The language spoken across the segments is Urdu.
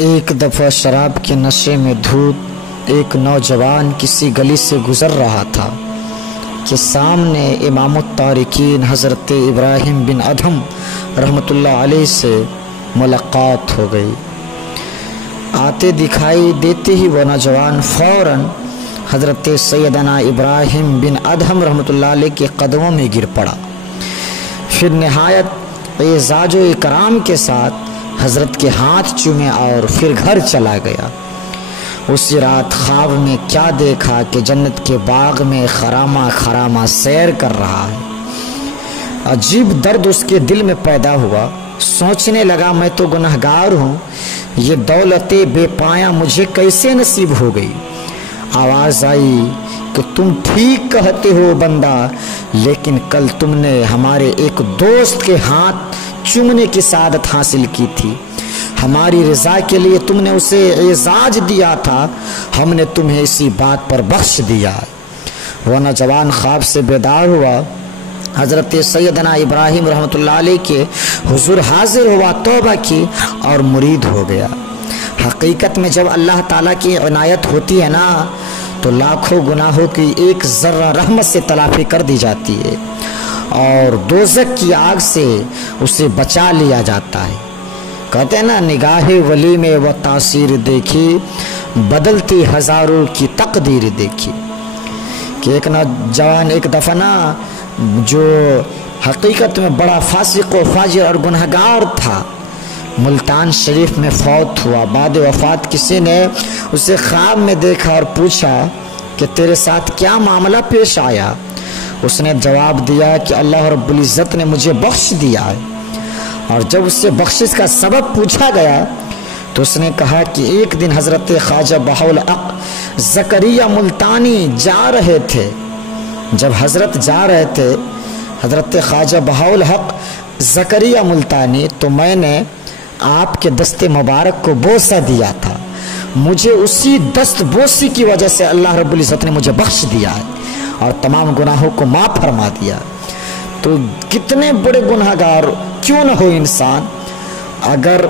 ایک دفعہ شراب کے نشے میں دھت ایک نوجوان کسی گلی سے گزر رہا تھا کہ سامنے امام التارکین حضرت ابراہیم بن ادھم رحمۃ اللہ علیہ سے ملاقات ہو گئی۔ آتے دکھائی دیتے ہی وہ نوجوان فوراً حضرت سیدنا ابراہیم بن ادھم رحمۃ اللہ علیہ کے قدموں میں گر پڑا، پھر نہایت اعزاز و اکرام کے ساتھ حضرت کے ہاتھ چومے اور پھر گھر چلا گیا۔ اسی رات خواب میں کیا دیکھا کہ جنت کے باغ میں خرامہ خرامہ سیر کر رہا ہے۔ عجیب درد اس کے دل میں پیدا ہوا، سوچنے لگا میں تو گنہگار ہوں، یہ دولت بے پایا مجھے کیسے نصیب ہو گئی۔ آواز آئی کہ تم ٹھیک کہتے ہو بندہ، لیکن کل تم نے ہمارے ایک دوست کے ہاتھ چومنے کی سعادت حاصل کی تھی، ہماری رضا کے لیے تم نے اسے اعزاز دیا تھا، ہم نے تمہیں اسی بات پر بخش دیا۔ وہ نوجوان خواب سے بیدار ہوا، حضرت سیدنا ابراہیم رحمۃ اللہ علیہ کے حضور حاضر ہوا، توبہ کی اور مرید ہو گیا۔ حقیقت میں جب اللہ تعالیٰ کی عنایت ہوتی ہے نا تو لاکھوں گناہوں کی ایک ذرہ رحمت سے تلافی کر دی جاتی ہے اور دوزخ کی آگ سے اسے بچا لیا جاتا ہے۔ کہتے ہیں نا، نگاہ ولی میں وہ تاثیر دیکھی، بدلتی ہزاروں کی تقدیر دیکھی، کہ ایک نوجوان ایک دفعہ نا جو حقیقت میں بڑا فاسق و فاجر اور گنہگار تھا، ملتان شریف میں فوت ہوا۔ بعد وفات کسی نے اسے خواب میں دیکھا اور پوچھا کہ تیرے ساتھ کیا معاملہ پیش آیا؟ اس نے جواب دیا کہ اللہ رب العزت نے مجھے بخش دیا ہے۔ اور جب اس سے بخشش کا سبب پوچھا گیا تو اس نے کہا کہ ایک دن حضرت خواجہ بہاءالحق زکریا ملتانی جا رہے تھے، جب حضرت جا رہے تھے حضرت خواجہ بہاءالحق زکریا ملتانی، تو میں نے آپ کے دست مبارک کو بوسہ دیا تھا، مجھے اسی دست بوسی کی وجہ سے اللہ رب العزت نے مجھے بخش دیا ہے اور تمام گناہوں کو معاف فرما دیا۔ تو کتنے بڑے گناہگار کیوں نہ ہو انسان، اگر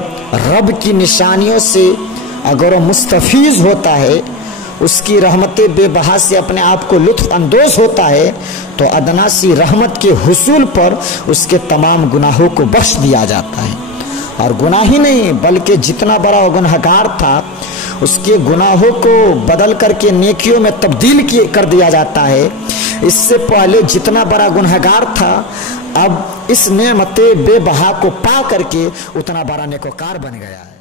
رب کی نشانیوں سے اگر وہ مستفیض ہوتا ہے، اس کی رحمت بے بہا سے اپنے آپ کو لطف اندوز ہوتا ہے، تو ادنا سی رحمت کے حصول پر اس کے تمام گناہوں کو بخش دیا جاتا ہے۔ اور گناہ ہی نہیں بلکہ جتنا بڑا گنہگار تھا اس کے گناہوں کو بدل کر کے نیکیوں میں تبدیل کر دیا جاتا ہے۔ اس سے پہلے جتنا بڑا گنہگار تھا اب اس نعمت بے بہا کو پا کر کے اتنا بڑا نیکوکار بن گیا ہے۔